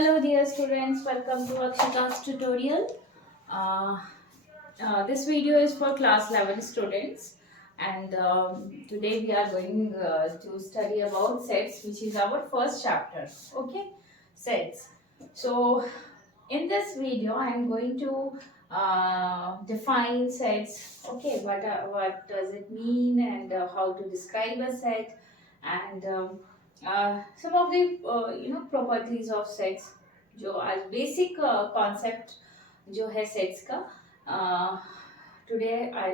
Hello dear students, welcome to Akshita's tutorial. Uh, this video is for class 11 students and today we are going to study about sets, which is our first chapter. Okay, sets. So in this video I am going to define sets. Okay, what does it mean and how to describe a set and some of the properties of sets जो आज basic concept जो है sets का today I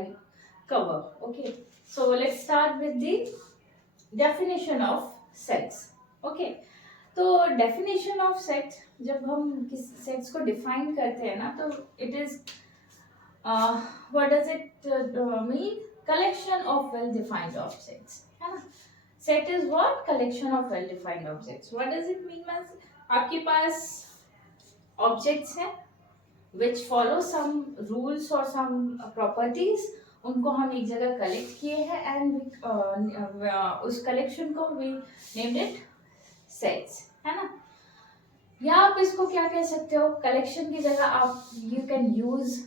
cover okay so let's start with the definition of sets okay तो definition of set जब हम किस sets को डिफाइन करते हैं ना तो it is what does it mean collection of well defined objects है ना set is what collection of well defined objects what does it mean means आपके पास ऑब्जेक्ट्स हैं विच फॉलो सम रूल्स और सम प्रॉपर्टीज उनको हम एक जगह कलेक्ट किए हैं एंड उस कलेक्शन को वी नेम्ड इट सेट्स है ना या आप इसको क्या कह सकते हो कलेक्शन की जगह आप यू कैन यूज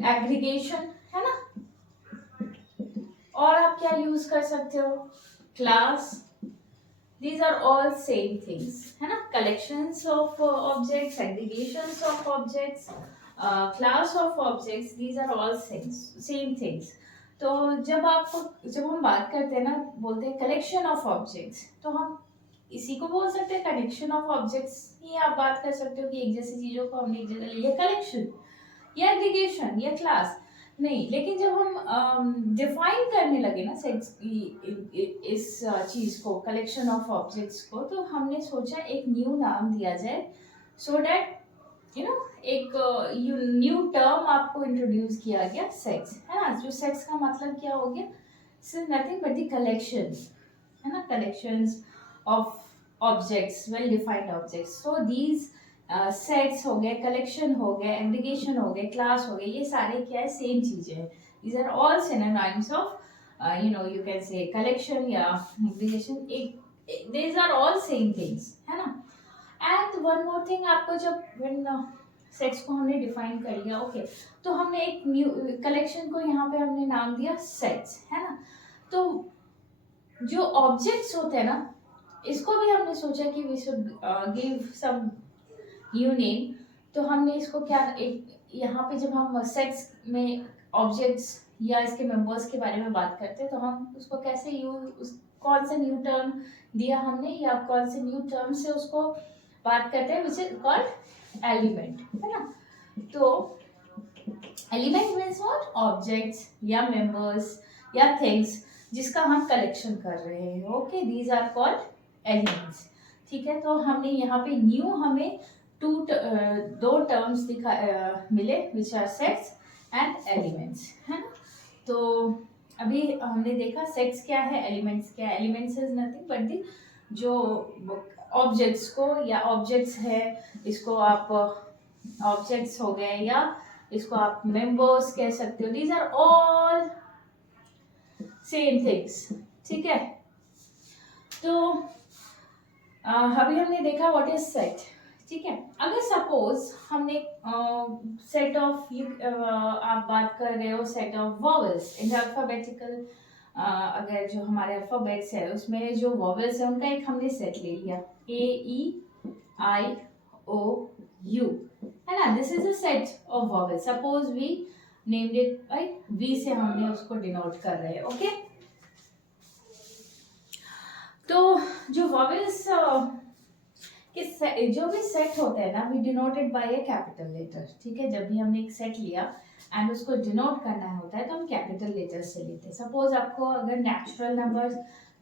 एग्रीगेशन है ना और आप क्या यूज कर सकते हो class these are all same things है ना collections of objects aggregations of objects class of objects these are all same things तो जब हम बात करते हैं ना बोलते हैं collection of objects तो हम इसी को बोल सकते हैं collection of objects ही आप बात कर सकते हो कि एक जैसी चीजों को हमने एक जगह लिया collection या aggregation या class नहीं लेकिन जब हम डिफाइन करने लगे ना सेट्स इस चीज को कलेक्शन ऑफ ऑब्जेक्ट्स को तो हमने सोचा एक न्यू नाम दिया जाए सो डैट एक न्यू टर्म आपको इंट्रोड्यूस किया गया सेट्स है ना जो सेट्स का मतलब क्या हो गया it's nothing but the collection है ना collections of objects well defined objects so these sets हो गए कलेक्शन हो गए एग्रीगेशन हो गए क्लास हो गए ये सारे क्या है सेम चीजें हैं these are all synonyms of you can say collection या aggregation these are all same things है ना एंड वन मोर थिंग आपको जब व्हेन सेट्स को हमने डिफाइन कर लिया ओके तो हमने एक न्यू कलेक्शन को यहाँ पे हमने नाम दिया सेट्स है ना तो जो ऑब्जेक्ट्स होते हैं ना इसको भी हमने सोचा कि we should give some new name तो हमने इसको क्या एक यहाँ पे जब हम सेट्स में ऑब्जेक्ट्स या इसके मेंबर्स के बारे में बात करते हैं तो हम उसको कैसे कौन सा न्यू टर्म दिया हमने या कौन से न्यू टर्म से उसको बात करते हैं विच इज कॉल्ड एलिमेंट है ना तो एलिमेंट मीन्स व्हाट ऑब्जेक्ट्स या मेंबर्स या थिंग्स जिसका हम कलेक्शन कर रहे हैं okay these are called elements ठीक है तो हमने यहाँ पे न्यू हमें दो टर्म्स मिले which are sets and elements है ना तो अभी हमने देखा सेट्स क्या है एलिमेंट्स क्या है elements is nothing but the जो ऑब्जेक्ट्स को या ऑब्जेक्ट्स है इसको आप ऑब्जेक्ट्स हो गए या इसको आप मेंबर्स कह सकते हो these are all same things ठीक है तो अभी हमने देखा व्हाट इज सेट ठीक है अगर सपोज हमने सेट ऑफ आप बात कर रहे हो set of vowels in alphabetical अगर जो हमारे अल्फाबेट्स है उसमें जो वॉवेल्स है उनका एक हमने सेट ले लिया AEIOU है ना this is a set of vowels suppose we named it by V से हमने उसको डिनोट कर रहे हैं ओके तो जो वॉवेल्स जो भी सेट होता है ना we denoted by a capital letter ठीक है जब भी हमने एक सेट लिया एंड उसको डिनोट करना होता है तो हम कैपिटल लेटर से लेते हैं सपोज आपको अगर नेचुरल नंबर्स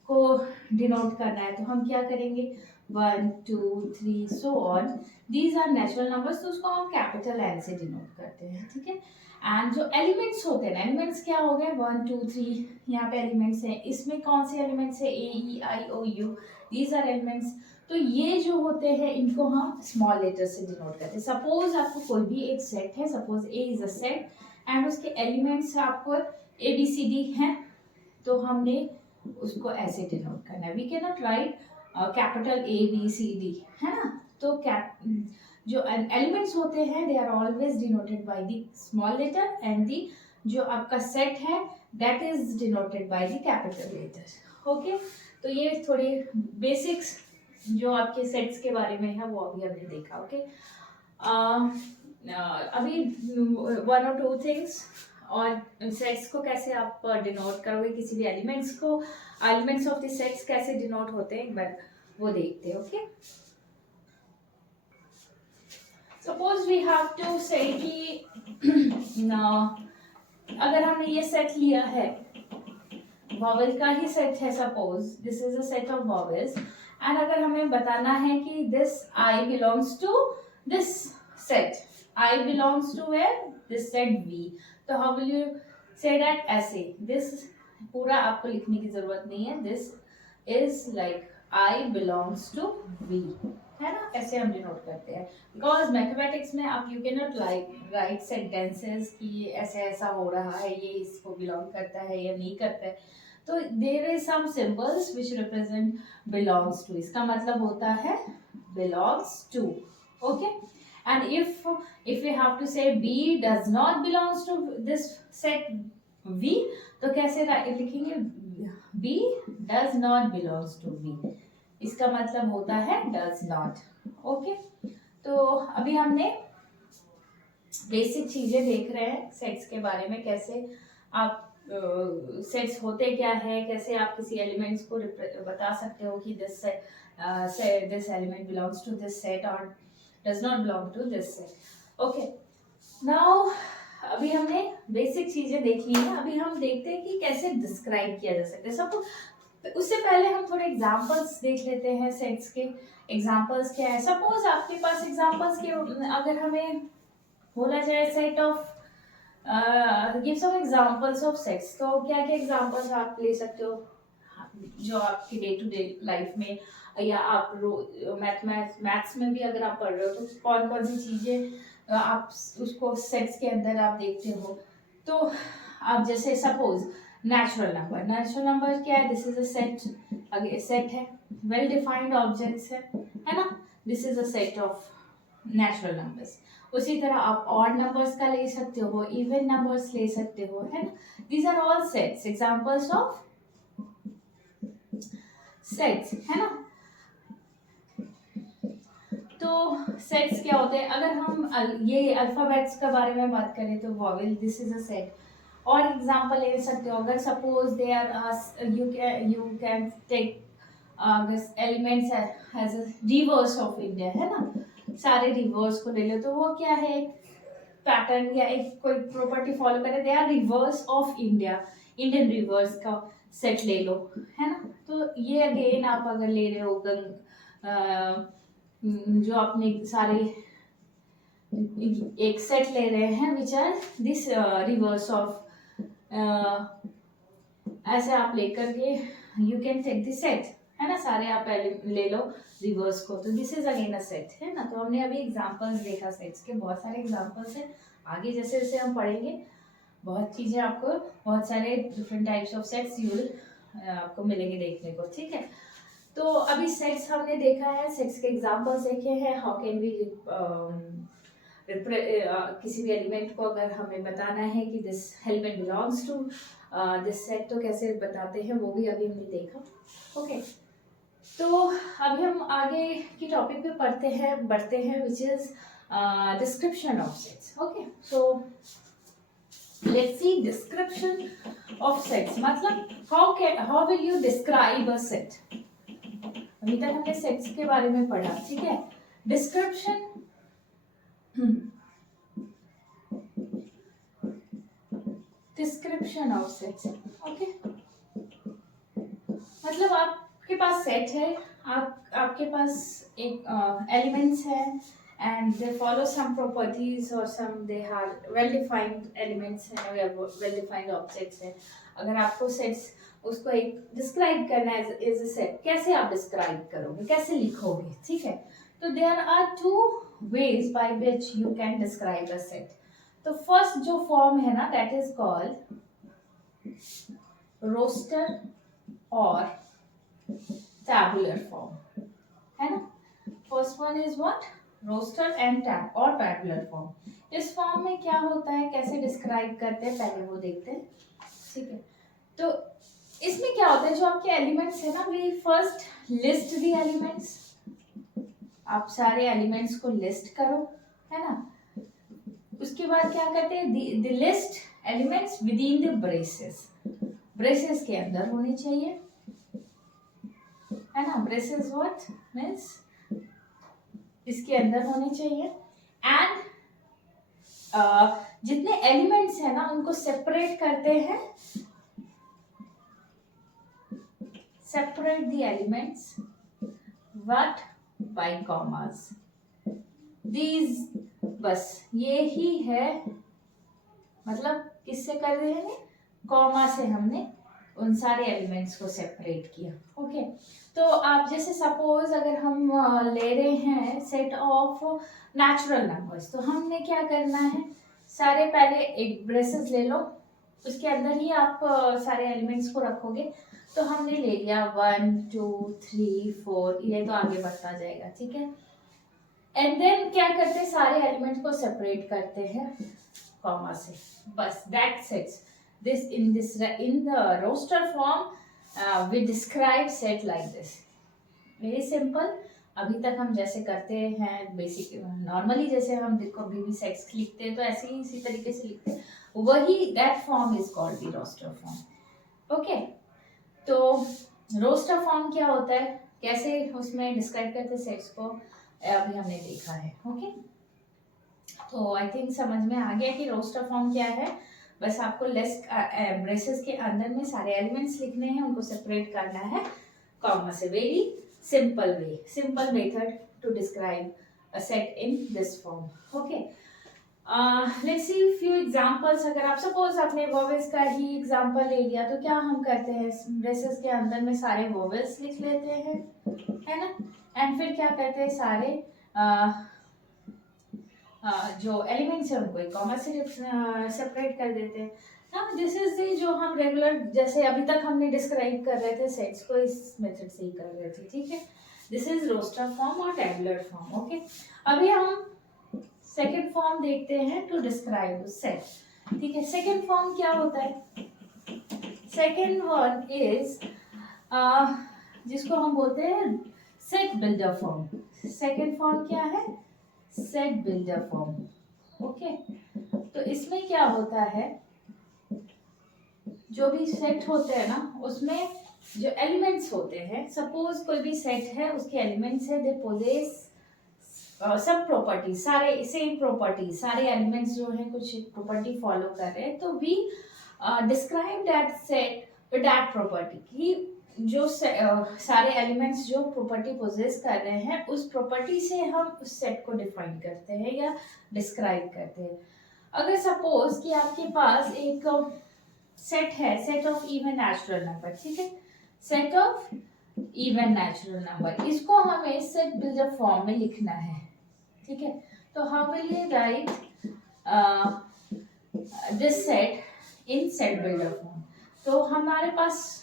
को डिनोट करना है तो हम क्या करेंगे 1 2 3 so on these are natural numbers तो उसको हम कैपिटल एन से डिनोट करते हैं ठीक है एंड जो एलिमेंट्स होते हैं ना एलिमेंट्स क्या हो गए 1 2 3 यहाँ पे एलिमेंट्स हैं इसमें कौन से एलिमेंट्स है AEIOU दीज आर एलिमेंट्स तो ये जो होते हैं इनको हम स्मॉल लेटर से डिनोट करते हैं सपोज आपको कोई भी एक सेट है suppose A is a set and उसके एलिमेंट्स आपको ABCD हैं तो हमने उसको ऐसे डिनोट करना है we can not write capital ABCD, है ना। तो जो एलिमेंट्स होते हैं they are always denoted by the small letter and the जो आपका सेट है that is denoted by the capital letter. Okay, तो ये थोड़ी बेसिक्स जो आपके सेट्स के बारे में है वो अभी हमने देखा। ओके, अभी 1 or 2 थिंग्स और सेट्स को कैसे आप डिनोट करोगे, किसी भी एलिमेंट्स को, एलिमेंट्स ऑफ द सेट्स कैसे डिनोट होते हैं एक बार वो देखते हैं। Okay, suppose we have to say कि अगर हमने ये सेट लिया है, वॉवेल का ही सेट है, suppose this is a set of vowels, and अगर हमें बताना है कि this I belongs to this set, I belongs to where, this set V, तो how will you say that, ऐसे, दिस पूरा आपको लिखने की जरूरत नहीं है, this is like I belongs to V, है ना, ऐसे हम डिनोट करते हैं। बिकॉज मैथमेटिक्स में आप you can not right sentences कि ऐसे ऐसा हो रहा है, ये इसको बिलोंग करता है या नहीं करता है, तो there is some symbols which represent belongs to, इसका मतलब होता है belongs to. Okay, and if we have to say B does not belongs to this set V, तो कैसे लिखेंगे, B does not belongs to V, इसका मतलब होता है does not। ओके, तो अभी हमने बेसिक चीजें देख रहे हैं सेट्स के बारे में, कैसे आप सेट्स होते क्या है, कैसे आप किसी एलिमेंट्स को बता सकते हो कि this element belongs to this set और does not belong to this set. Okay, now अभी हमने बेसिक चीजें देख ली हैं, अभी हम देखते हैं कि कैसे डिस्क्राइब किया जा सकता है सब। उससे पहले हम थोड़े एग्जांपल्स देख लेते हैं सेट्स के। एग्जांपल्स क्या है, सपोज आपके पास एग्जांपल्स के अगर हमें बोला जाए set of give some examples of sets, तो क्या क्या एग्जांपल्स आप ले सकते हो जो आपके डे टू डे लाइफ में, या आप मैथ्स में भी अगर आप पढ़ रहे हो तो कौन कौन सी चीजें आप उसको सेट्स के अंदर आप देखते हो। तो आप जैसे सपोज नेचुरल नंबर क्या है, दिस इज अ सेट, अगर सेट है, वेल डिफाइंड ऑब्जेक्ट्स है ना, this is a set of natural numbers. उसी तरह आप ऑड नंबर्स का ले सकते हो, इवन नंबर्स ले सकते हो, है ना, these are all sets, examples of sets, है ना। तो सेट्स क्या होते हैं, अगर हम ये अल्फाबेट्स के बारे में बात करें तो vowel, this is a set. और एग्जांपल ले सकते हो, अगर suppose they are you can take elements as a rivers of India, है ना, सारे रिवर्स को ले लो, तो वो क्या है, एक पैटर्न या एक कोई प्रॉपर्टी फॉलो करे, they are rivers of India, Indian rivers का सेट ले लो, है ना। तो ये अगेन आप अगर ले रहे हो जो आपने सारे एक सेट ले रहे हैं which are this rivers of, ऐसे आप लेकर के you can take this set, है ना, सारे आप ले लो रिवर्स को, तो this is again a set, है ना। तो हमने अभी एग्जांपल्स देखा सेट्स के, बहुत सारे एग्जांपल्स हैं, आगे जैसे जैसे हम पढ़ेंगे बहुत चीजें आपको, बहुत सारे डिफरेंट टाइप्स ऑफ सेट्स आपको मिलेंगे देखने को, ठीक है। तो अभी सेट्स हमने देखा है, सेट्स के एग्जांपल्स देखे हैं, हाउ कैन वी किसी भी एलिमेंट को अगर हमें बताना है कि this element belongs to this set, तो कैसे बताते हैं वो भी अभी हमने देखा। ओके, तो अभी हम आगे की टॉपिक पे बढ़ते हैं which is description of sets. Okay, so let's see description of sets, मतलब how will you describe a set. अभी तक हमने सेट्स के बारे में पढ़ा, ठीक है। Description, description of sets, okay, मतलब आपके पास सेट है, आपके पास एक एलिमेंट्स है and they follow some properties or some they are well defined elements हैं, well defined objects हैं। अगर आपको सेट्स उसको एक डिस्क्राइब करना है एज अ सेट, कैसे आप डिस्क्राइब करोगे, कैसे लिखोगे, ठीक है। तो there are 2 ways by which you can describe a set। तो फर्स्ट जो फॉर्म है ना दैट इज कॉल्ड रोस्टर और tabular form, first one is what, roster and tab और टैबुलर फॉर्म। इस फॉर्म में क्या होता है, कैसे डिस्क्राइब करते हैं, पहले वो देखते हैं। ठीक है, तो इसमें क्या होता है, जो आपके एलिमेंट्स है ना, we first list the elements. आप सारे एलिमेंट्स को लिस्ट करो, है ना। उसके बाद क्या करते हैं, the list elements with in the braces. Braces के अंदर होने चाहिए, है ना। ब्रेसेस व्हाट मीन्स इसके अंदर होने चाहिए। एंड जितने एलिमेंट्स है ना उनको सेपरेट करते हैं, separate the elements what by commas. These, बस ये ही है, मतलब किससे कर रहे हैं, कॉमा से हमने उन सारे एलिमेंट्स को सेपरेट किया। ओके, तो आप जैसे सपोज अगर हम ले रहे हैं सेट ऑफ नेचुरल नंबर्स, तो हमने क्या करना है, सारे पहले एक ब्रेसेस ले लो, उसके अंदर ही आप सारे एलिमेंट्स को रखोगे। तो हमने ले लिया 1 2 3 4, ये तो आगे बढ़ता जाएगा, ठीक है। एंड देन क्या करते हैं, सारे एलिमेंट्स को सेपरेट करते हैं कॉमा से, बस that's it. This in the roster form we describe set like this, very simple। अभी तक हम जैसे करते हैं बेसिक नॉर्मली, जैसे हम देखो अभी भी सेट्स लिखते हैं तो ऐसे ही इसी तरीके से लिखते हैं, वही that form is called the roster form. Okay, तो रोस्टर फॉर्म क्या होता है, कैसे उसमें डिस्क्राइब करते हैं सेट्स को, अभी हमने देखा है। ओके, तो आई थिंक समझ में आ गया कि रोस्टर फॉर्म क्या है। बस आपको लिस्ट ब्रेसेस के अंदर में सारे एलिमेंट्स लिखने हैं, उनको सेपरेट करना है कॉमा से। Very simple way, simple method to describe a set in this form. Okay, let's see few examples. अगर आप सपोज अपने वोवेल्स का ही एग्जांपल ले लिया, तो क्या हम करते हैं, ब्रेसेस के अंदर में सारे वोवेल्स लिख लेते हैं, है ना। एंड फिर क्या करते हैं, सारे जो एलिमेंट्स है उनको एक कॉमा से सेपरेट कर देते हैं ना। दिस इज दी, जो हम रेगुलर जैसे अभी तक हमने डिस्क्राइब कर रहे थे सेट्स को, इस मेथड से ही कर रहे थे, ठीक है। दिस इज रोस्टर फॉर्म और टेबुलर फॉर्म। ओके, अभी हम सेकेंड फॉर्म देखते हैं टू डिस्क्राइब सेट, ठीक है। सेकेंड फॉर्म क्या होता है, सेकेंड वन इज जिसको हम बोलते हैं set builder form. Second form क्या है, सेट बिल्डर फॉर्म। ओके, तो इसमें क्या होता है, जो भी सेट होते हैं ना उसमें जो एलिमेंट्स होते हैं, सपोज कोई भी सेट है, उसके एलिमेंट्स है, दे पोजेस सब प्रॉपर्टी, सारे सेम प्रॉपर्टी, सारे एलिमेंट्स जो हैं कुछ प्रॉपर्टी फॉलो कर रहे हैं, तो we describe that set with that property, कि जो सारे एलिमेंट्स जो प्रॉपर्टी पोजेस कर रहे हैं उस प्रॉपर्टी से हम उस सेट को डिफाइन करते हैं या डिस्क्राइब करते हैं। अगर सपोज कि आपके पास एक सेट है, set of even natural number, ठीक है, set of even natural number, इसको हमें सेट बिल्डर फॉर्म में लिखना है, ठीक है। तो how will you right this set in set builder form. तो हमारे पास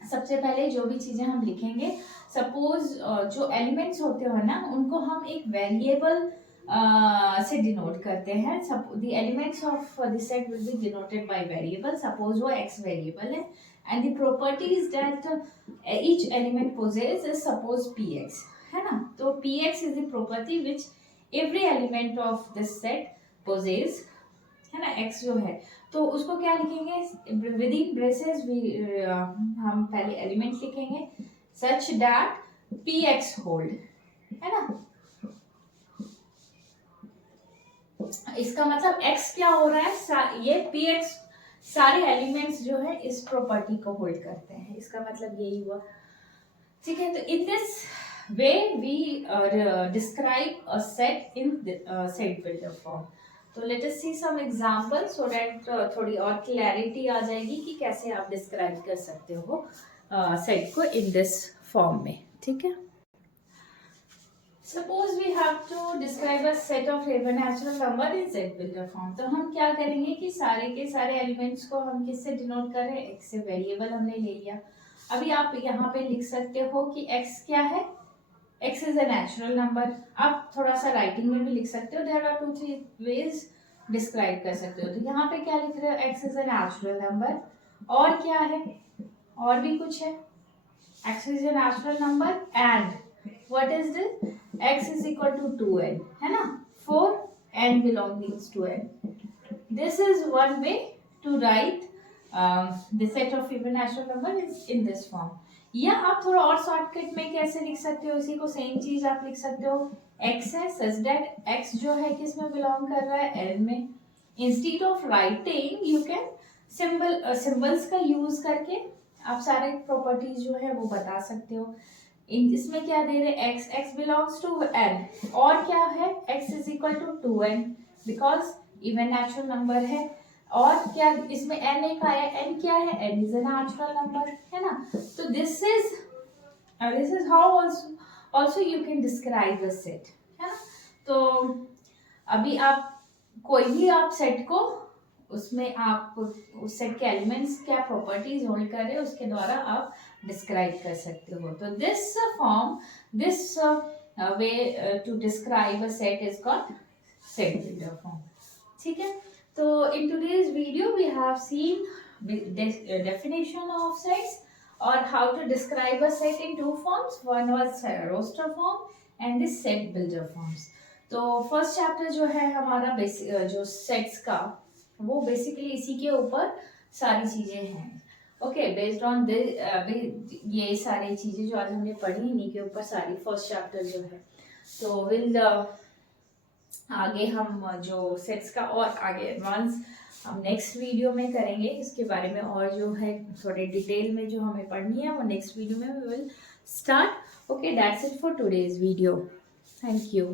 सबसे पहले जो भी चीजें हम लिखेंगे, सपोज जो एलिमेंट्स होते हो ना उनको हम एक वेरिएबल से डिनोट करते हैं। The elements of the set will be denoted by variable. Suppose वो एक्स वेरिएबल है and the properties that each element possess is suppose px, है ना। तो px is the property which every element of this set possess, है ना। x जो है तो उसको क्या लिखेंगे, विद इन ब्रेसेस हम पहले एलिमेंट लिखेंगे सच दैट px होल्ड, है ना। इसका मतलब x क्या हो रहा है, ये px सारे एलिमेंट्स जो है इस प्रॉपर्टी को होल्ड करते हैं, इसका मतलब यही हुआ, ठीक है। तो in this way we describe a set in set builder form. तो let us see some example so that थोड़ी और क्लैरिटी आ जाएगी कि कैसे आप डिस्क्राइब कर सकते हो सेट को इन दिस फॉर्म में, ठीक है। Suppose we have to describe a set of even natural number in set builder form। तो हम क्या करेंगे कि सारे के सारे एलिमेंट्स को हम किससे डिनोट कर रहे हैं, x से, वेरिएबल हमने ले लिया। अभी आप यहाँ पे लिख सकते हो कि x क्या है, x is a natural number. आप थोड़ा सा राइटिंग में भी लिख सकते हो, there are 2-3 ways डिस्क्राइब कर सकते हो. तो यहाँ पे क्या लिख रहे हो, x is a natural number. और क्या है, और भी कुछ है, x is a natural number and what is this, x is equal to 2n, है ना, for n belongs to n. This is one way to write the set of even natural number is in this form. या आप थोड़ा और shortcut में कैसे लिख सकते हो इसी को, सेम चीज आप लिख सकते हो, x है सच दैट x जो है किस में बिलोंग कर रहा है, n में. Instead of writing you can symbols का यूज करके आप सारे प्रॉपर्टीज जो है वो बता सकते हो. इसमें क्या दे रहे, x बिलोंग्स टू n, और क्या है, x is equal to 2n because even natural number है. और क्या इसमें n एक आया, n क्या है, n is a natural number, है ना. तो this is how also you can describe the set, है ना. तो अभी आप कोई भी आप सेट को, उसमें आप उस सेट के एलिमेंट्स क्या प्रॉपर्टीज होल्ड कर रहे हैं उसके द्वारा आप डिस्क्राइब कर सकते हो. तो this form, this way to describe a set is called set builder form. ठीक है. So in today's video we have seen definition of sets or how to describe a set in two forms. One was roster form and this set builder forms. तो first chapter जो है हमारा जो sets का, वो basically इसी के ऊपर सारी चीजें हैं. ओके, बेस्ड ऑन ये सारी चीजें जो आज हमने पढ़ी इन्हीं के ऊपर सारी फर्स्ट चैप्टर जो है. तो विल आगे हम जो सेट्स का और आगे एडवांस हम नेक्स्ट वीडियो में करेंगे इसके बारे में, और जो है थोड़े डिटेल में जो हमें पढ़नी है वो नेक्स्ट वीडियो में we will start. Okay, that's it for today's video. Thank you.